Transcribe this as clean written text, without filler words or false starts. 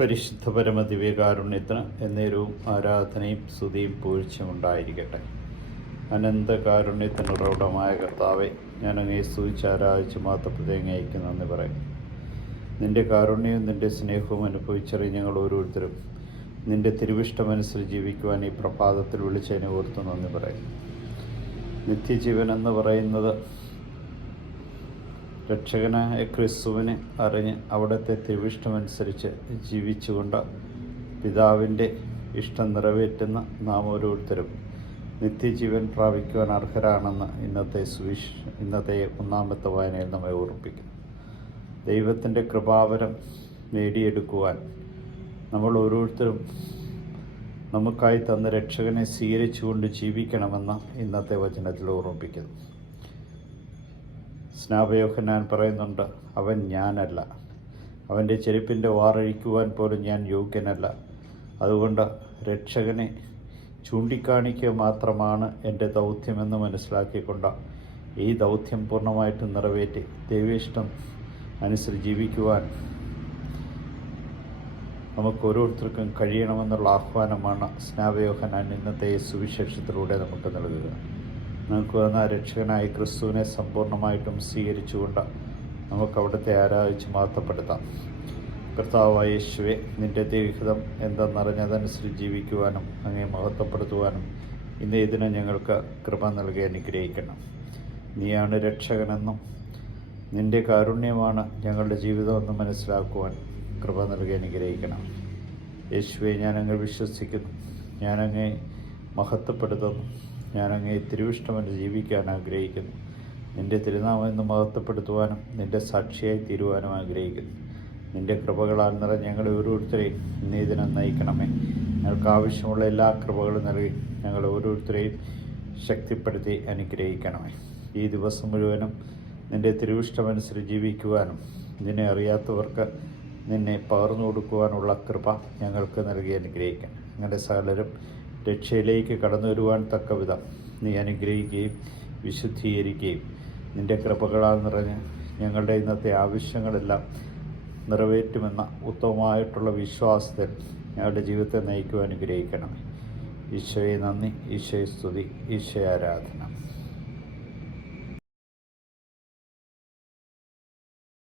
പരിശുദ്ധ പരമദിവ്യകാരുണ്യത്തിന് എന്നേരവും ആരാധനയും സ്തുതിയും പൂഴ്ചയും ഉണ്ടായിരിക്കട്ടെ. അനന്തകാരുണ്യത്തിന് ഉറവിടമായ കർത്താവെ, ഞാൻ അങ്ങേ സ്തുതിച്ച് ആരാധിച്ച് മാത്തപ്പതേങ്ങയ്ക്ക് നന്ദി പറയും. നിൻ്റെ കാരുണ്യവും നിൻ്റെ സ്നേഹവും അനുഭവിച്ചറിയ ഞങ്ങൾ ഓരോരുത്തരും നിൻ്റെ തിരുവിഷ്ടമനുസരിച്ച് ജീവിക്കുവാൻ ഈ പ്രഭാതത്തിൽ വിളിച്ചതിനെ ഓർത്ത് നന്ദി പറയും. നിത്യജീവൻ എന്ന് പറയുന്നത് രക്ഷകനായ ക്രിസ്തുവിനെ അറിഞ്ഞ് അവിടുത്തെ തിരുവിഷ്ടമനുസരിച്ച് ജീവിച്ചുകൊണ്ട് പിതാവിൻ്റെ ഇഷ്ടം നിറവേറ്റുന്ന നാം ഓരോരുത്തരും നിത്യജീവൻ പ്രാപിക്കുവാൻ അർഹരാണെന്ന് ഇന്നത്തെ ഒന്നാമത്തെ വായനയിൽ നമ്മെ ഓർമ്മിപ്പിക്കുന്നു. ദൈവത്തിൻ്റെ കൃപാവരം നേടിയെടുക്കുവാൻ നമ്മൾ ഓരോരുത്തരും നമുക്കായി തന്ന രക്ഷകനെ സ്വീകരിച്ചുകൊണ്ട് ജീവിക്കണമെന്ന് ഇന്നത്തെ വചനത്തിൽ ഓർമ്മിപ്പിക്കുന്നു. സ്നാപയോഹന്നാൻ പറയുന്നുണ്ട്, അവൻ ഞാനല്ല, അവൻ്റെ ചെരുപ്പിൻ്റെ വാറഴിക്കുവാൻ പോലും ഞാൻ യോഗ്യനല്ല. അതുകൊണ്ട് രക്ഷകനെ ചൂണ്ടിക്കാണിക്കുക മാത്രമാണ് എൻ്റെ ദൗത്യമെന്ന് മനസ്സിലാക്കിക്കൊണ്ട് ഈ ദൗത്യം പൂർണ്ണമായിട്ടും നിറവേറ്റി ദൈവേഷ്ടം അനുസരിച്ച് ജീവിക്കുവാൻ നമുക്ക് ഓരോരുത്തർക്കും കഴിയണമെന്നുള്ള ആഹ്വാനമാണ് സ്നാപയോഹന്നാൻ ഇന്നത്തെ സുവിശേഷത്തിലൂടെ നമുക്ക് നൽകുക. നമുക്ക് വന്ന രക്ഷകനായ ക്രിസ്തുവിനെ സമ്പൂർണ്ണമായിട്ടും സ്വീകരിച്ചുകൊണ്ട് നമുക്ക് അവിടുത്തെ ആരാധിച്ച് മഹത്വപ്പെടുത്താം. കർത്താവായ യേശുവേ, നിൻ്റെ ദൈവഹിതം എന്തെന്നറിഞ്ഞതനുസരിച്ച് ജീവിക്കുവാനും അങ്ങേ മഹത്വപ്പെടുത്തുവാനും ഇന്ന് ഇതിനെ ഞങ്ങൾക്ക് കൃപ നൽകി അനുഗ്രഹിക്കണം. നീയാണ് രക്ഷകനെന്നും നിൻ്റെ കാരുണ്യമാണ് ഞങ്ങളുടെ ജീവിതമെന്ന് മനസ്സിലാക്കുവാൻ കൃപ നൽകി അനുഗ്രഹിക്കണം. യേശുവെ, ഞാനങ്ങ് വിശ്വസിക്കുന്നു, ഞാനങ്ങേ മഹത്വപ്പെടുത്തുന്നു, ഞാനങ്ങേ തിരുവിഷ്ടമെന്ന് ജീവിക്കാൻ ആഗ്രഹിക്കുന്നു. നിൻ്റെ തിരുനാമം എന്ന് മഹത്വപ്പെടുത്തുവാനും നിൻ്റെ സാക്ഷിയായി തീരുവാനും ആഗ്രഹിക്കുന്നു. നിൻ്റെ കൃപകളാൽ നിറഞ്ഞ ഞങ്ങളെ ഓരോരുത്തരെയും ഇന്നേ ദിനം നയിക്കണമേ. ഞങ്ങൾക്ക് ആവശ്യമുള്ള എല്ലാ കൃപകളും നൽകി ഞങ്ങൾ ഓരോരുത്തരെയും ശക്തിപ്പെടുത്തി അനുഗ്രഹിക്കണമേ. ഈ ദിവസം മുഴുവനും നിൻ്റെ തിരുവിഷ്ടമനുസരിച്ച് ജീവിക്കുവാനും നിന്നെ അറിയാത്തവർക്ക് നിന്നെ പകർന്നു കൊടുക്കുവാനുള്ള കൃപ ഞങ്ങൾക്ക് നൽകി അനുഗ്രഹിക്കണം. ഞങ്ങളുടെ സകലരും രക്ഷയിലേക്ക് കടന്നു വരുവാൻ തക്ക വിധം നീ അനുഗ്രഹിക്കുകയും വിശുദ്ധീകരിക്കുകയും നിൻ്റെ കൃപകളാൽ നിറഞ്ഞ് ഞങ്ങളുടെ ഇന്നത്തെ ആവശ്യങ്ങളെല്ലാം നിറവേറ്റുമെന്ന ഉത്തമമായിട്ടുള്ള വിശ്വാസത്തിൽ ഞങ്ങളുടെ ജീവിതത്തെ നയിക്കുവാൻ അനുഗ്രഹിക്കണം. ഈശോയെ നന്ദി, ഈശോയെ സ്തുതി, ഈശോയെ ആരാധന.